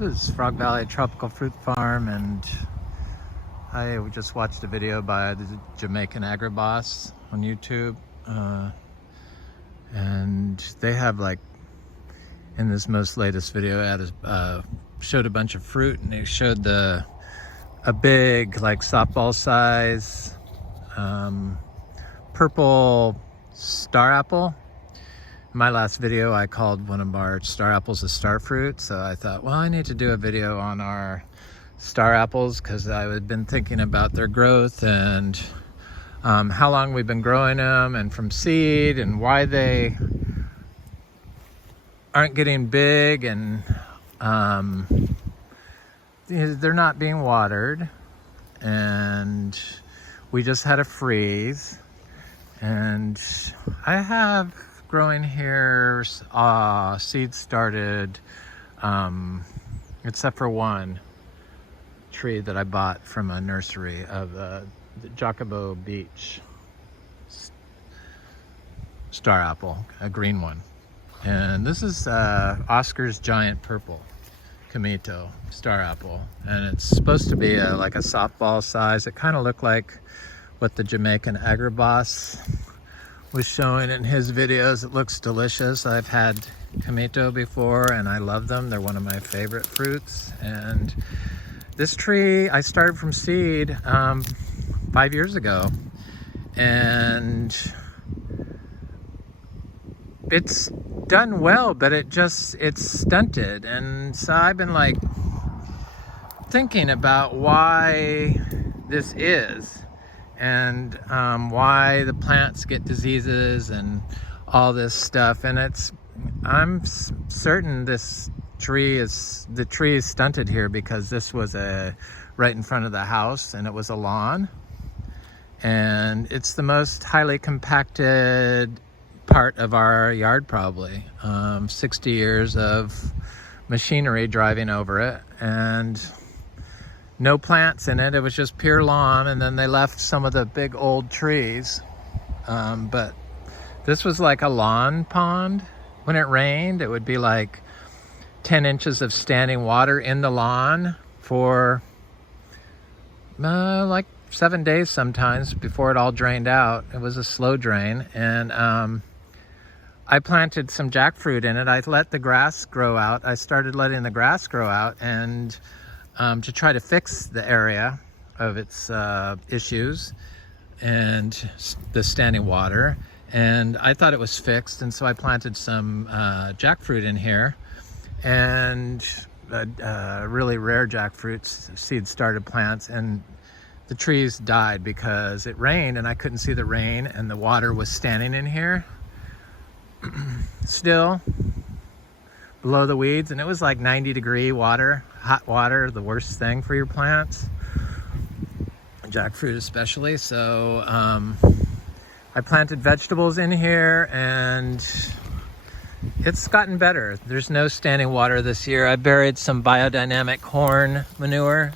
This is Frog Valley Tropical Fruit Farm, and I just watched a video by the Jamaican Agriboss on YouTube, and they have, like, in this most latest video, showed a bunch of fruit, and they showed a big, like, softball size purple star apple. In my last video, I called one of our star apples a star fruit, so I thought, well, I need to do a video on our star apples because I had been thinking about their growth and how long we've been growing them, and from seed, and why they aren't getting big, and they're not being watered, and we just had a freeze. And I have growing here seeds started, except for one tree that I bought from a nursery of the Jacobo Beach star apple, a green one. And this is Oscar's giant purple Caimito star apple, and it's supposed to be like a softball size. It kind of looked like what the Jamaican Agriboss was showing in his videos. It looks delicious. I've had Camaito before and I love them. They're one of my favorite fruits. And this tree I started from seed 5 years ago, and it's done well, but it's stunted. And so I've been, like, thinking about why this is, and why the plants get diseases and all this stuff. And I'm certain the tree is stunted here because this was right in front of the house, and it was a lawn, and it's the most highly compacted part of our yard, probably. 60 years of machinery driving over it, and no plants in it. It was just pure lawn, and then they left some of the big old trees. But this was like a lawn pond. When it rained, it would be like 10 inches of standing water in the lawn for like 7 days sometimes before it all drained out. It was a slow drain. And I planted some jackfruit in it. I let the grass grow out. I started letting the grass grow out, and to try to fix the area of its issues and the standing water. And I thought it was fixed, and so I planted some jackfruit in here, and really rare jackfruit seed-started plants, and the trees died because it rained and I couldn't see the rain, and the water was standing in here still below the weeds, and it was like 90-degree water, hot water, the worst thing for your plants, jackfruit especially. So I planted vegetables in here, and it's gotten better. There's no standing water this year. I buried some biodynamic horn manure,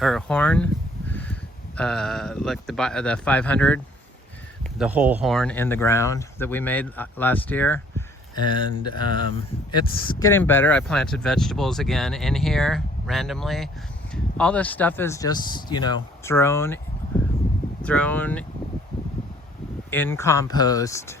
or horn, like the 500, the whole horn in the ground that we made last year. And it's getting better. I planted vegetables again in here randomly. All this stuff is just, thrown in compost,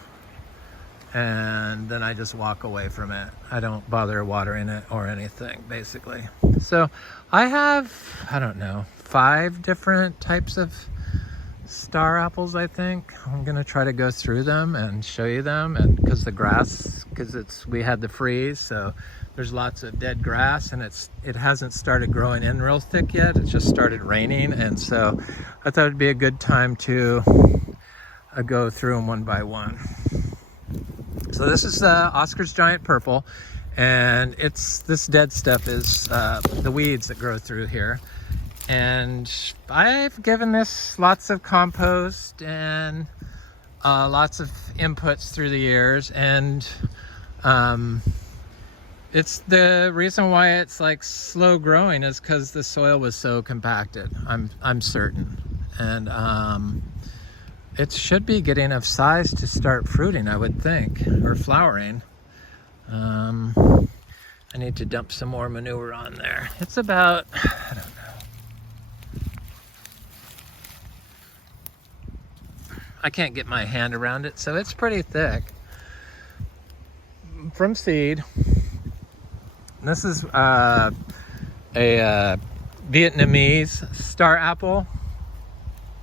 and then I just walk away from it. I don't bother watering it or anything, basically. So I have, I don't know, 5 different types of star apples, I think. I'm gonna try to go through them and show you them, and because we had the freeze, so there's lots of dead grass, and it hasn't started growing in real thick yet. It just started raining, and so I thought it'd be a good time to go through them one by one. So this is Oscar's giant purple, and this dead stuff is the weeds that grow through here. And I've given this lots of compost and lots of inputs through the years, and it's the reason why it's like slow growing is because the soil was so compacted. I'm certain, and it should be getting of size to start fruiting, I would think, or flowering. I need to dump some more manure on there. It's about, I don't know. I can't get my hand around it, so it's pretty thick. From seed. This is a Vietnamese star apple,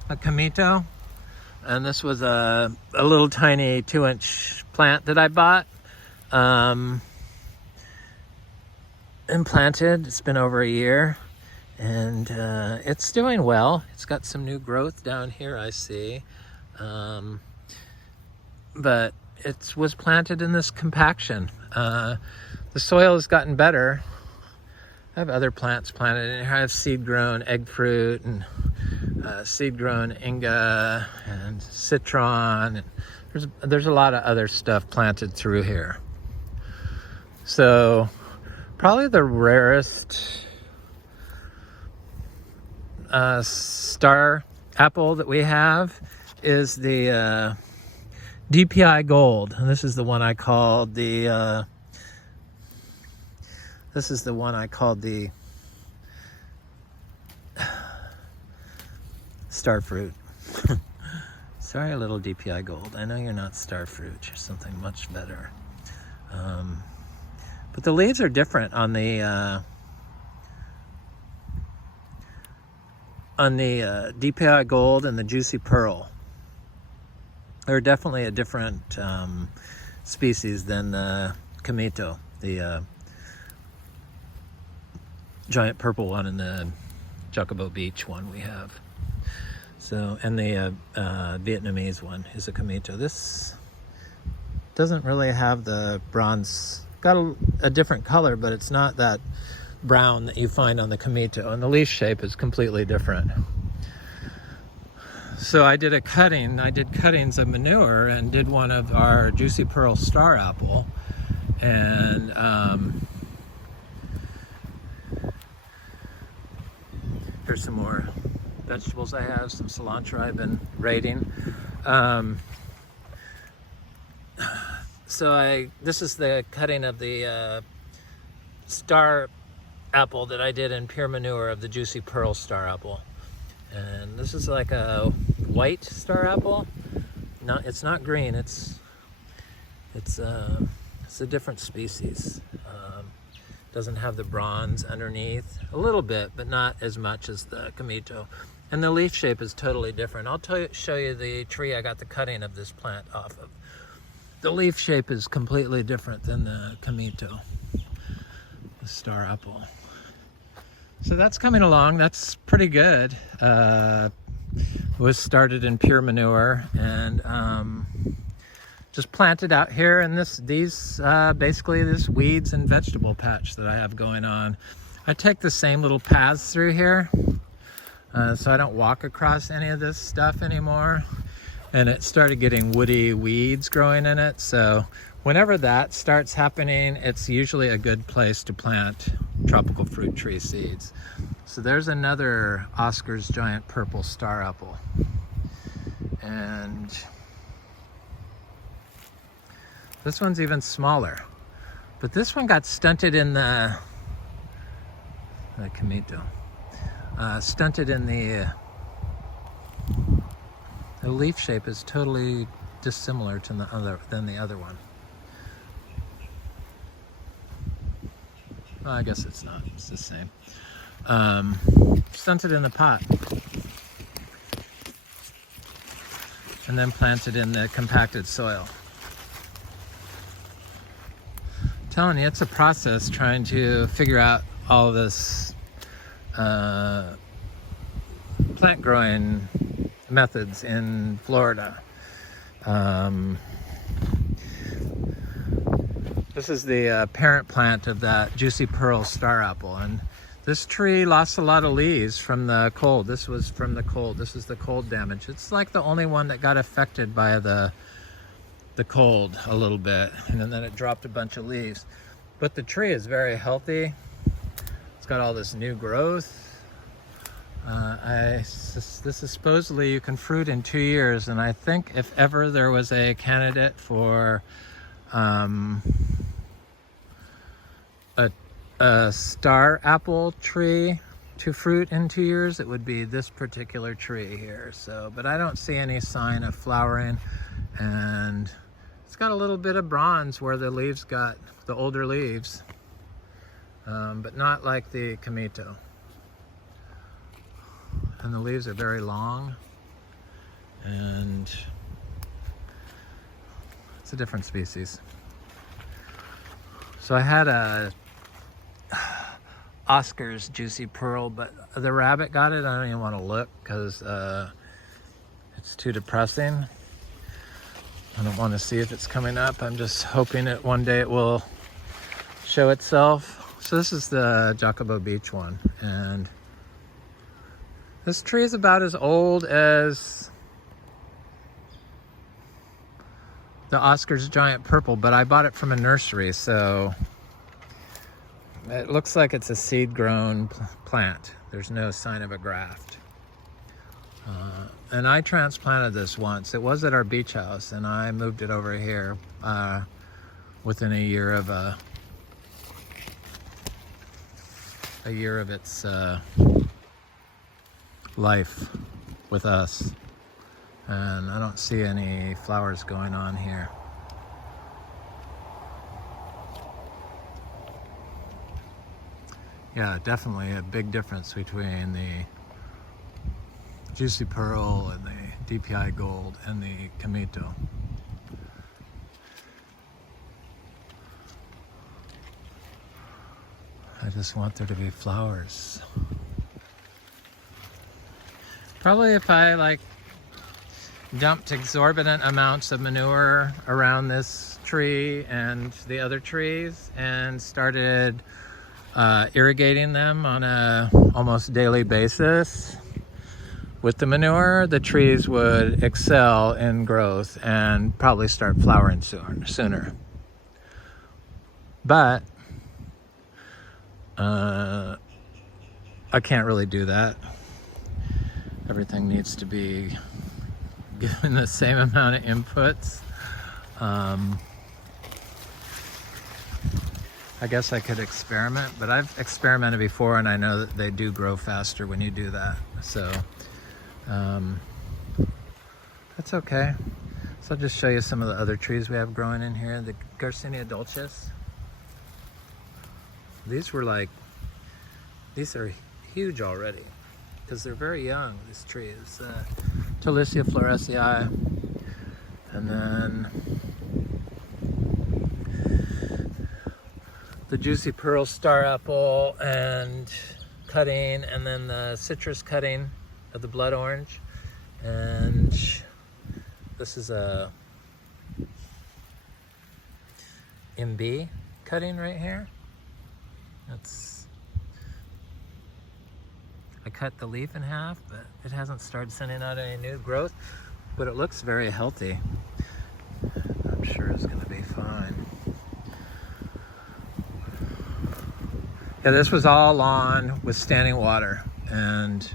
a Caimito. And this was a little tiny 2-inch plant that I bought and planted. It's been over a year, and it's doing well. It's got some new growth down here, I see. But it was planted in this compaction. The soil has gotten better. I have other plants planted in here. I have seed-grown egg fruit and seed-grown Inga and citron. And there's a lot of other stuff planted through here. So probably the rarest star apple that we have is the DPI Gold, and this is the one I called the star fruit. Sorry, a little DPI Gold. I know you're not star fruit. You're something much better. But the leaves are different on the DPI Gold and the Juicy Pearl. They're definitely a different species than the Caimito, the giant purple one and the Chocobo Beach one we have. So, and the Vietnamese one is a Caimito. This doesn't really have the bronze, got a different color, but it's not that brown that you find on the Caimito, and the leaf shape is completely different. So I did cuttings of manure and did one of our Juicy Pearl star apple, and here's some more vegetables I have, some cilantro I've been raiding. This is the cutting of the star apple that I did in pure manure of the Juicy Pearl star apple. And this is like a white star apple. It's not green. It's a different species. Doesn't have the bronze underneath. A little bit, but not as much as the Caimito. And the leaf shape is totally different. I'll show you the tree I got the cutting of this plant off of. The leaf shape is completely different than the Caimito, the star apple. So that's coming along. That's pretty good. Was started in pure manure and just planted out here in basically this weeds and vegetable patch that I have going on. I take the same little paths through here, so I don't walk across any of this stuff anymore. And it started getting woody weeds growing in it. So whenever that starts happening, it's usually a good place to plant tropical fruit tree seeds. So there's another Oscar's giant purple star apple. And this one's even smaller. But this one got stunted in the Caimito. Stunted in the leaf shape is totally dissimilar to than the other one. Well, I guess it's not. It's the same. Stunted in the pot. And then planted in the compacted soil. I'm telling you, it's a process trying to figure out all this plant growing methods in Florida. This is the parent plant of that Juicy Pearl star apple, and this tree lost a lot of leaves from the cold. This was from the cold. This is the cold damage. It's like the only one that got affected by the cold a little bit, and then it dropped a bunch of leaves. But the tree is very healthy. It's got all this new growth. This is supposedly you can fruit in 2 years, and I think if ever there was a candidate for a a star apple tree to fruit in 2 years, it would be this particular tree here. So, but I don't see any sign of flowering, and it's got a little bit of bronze where the leaves got the older leaves, but not like the Caimito. And the leaves are very long, and it's a different species. So I had a Oscar's Juicy Pearl, but the rabbit got it. I don't even want to look because it's too depressing. I don't want to see if it's coming up. I'm just hoping that one day it will show itself. So this is the Jacobo Beach one, and this tree is about as old as the Oscar's Giant Purple, but I bought it from a nursery, so it looks like it's a seed-grown plant. There's no sign of a graft. And I transplanted this once. It was at our beach house, and I moved it over here within a year of its life with us. And I don't see any flowers going on here. Yeah, definitely a big difference between the Juicy Pearl and the DPI Gold and the Caimito. I just want there to be flowers. Probably if I dumped exorbitant amounts of manure around this tree and the other trees and started irrigating them on a almost daily basis with the manure, the trees would excel in growth and probably start flowering sooner. But I can't really do that. Everything needs to be given the same amount of inputs. I guess I could experiment, but I've experimented before and I know that they do grow faster when you do that. So that's okay. So I'll just show you some of the other trees we have growing in here. The Garcinia dulcis. These are huge already because they're very young. This tree is Talicia florescii, and then the Juicy Pearl star apple and cutting, and then the citrus cutting of the blood orange, and this is a MB cutting right here. I cut the leaf in half, but it hasn't started sending out any new growth, but it looks very healthy. I'm sure it's going to be fine. Yeah, this was all lawn with standing water, and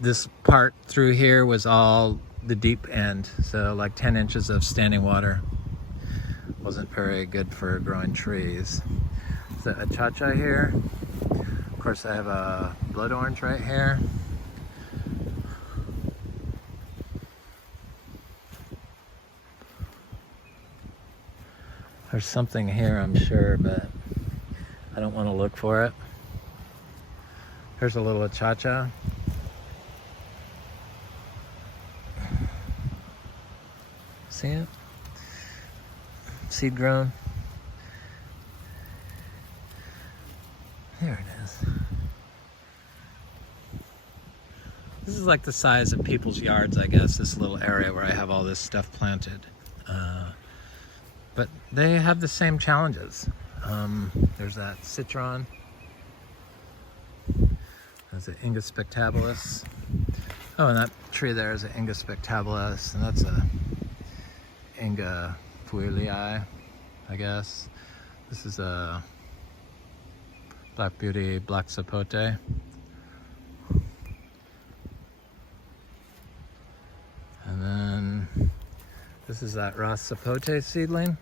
this part through here was all the deep end, so like 10 inches of standing water. Wasn't very good for growing trees. So a cha-cha here. Of course, I have a blood orange right here. There's something here, I'm sure, but I don't want to look for it. Here's a little cha-cha. See it? Seed grown. There it is. This is like the size of people's yards, I guess, this little area where I have all this stuff planted. But they have the same challenges. There's that citron. There's an Inga spectabilis. Oh, and that tree there is an Inga spectabilis, and that's a Inga fuilii, I guess. This is a Black Beauty Black Sapote. And then this is that Ras Sapote seedling.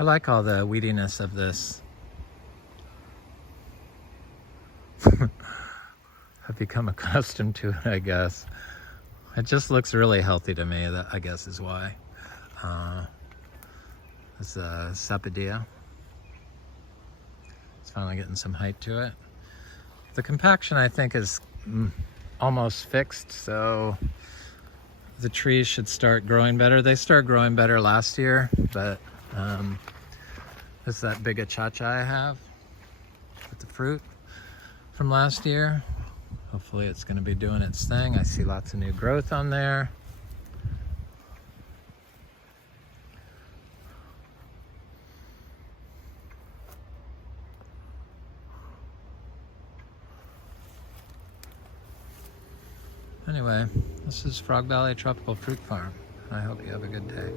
I like all the weediness of this. I've become accustomed to it, I guess. It just looks really healthy to me, that I guess is why. It's a Sapadilla. It's finally getting some height to it. The compaction, I think, is almost fixed, so the trees should start growing better. They started growing better last year, but this is that big achacha I have with the fruit from last year. Hopefully it's going to be doing its thing. I see lots of new growth on there. Anyway, this is Frog Valley Tropical Fruit Farm. I hope you have a good day.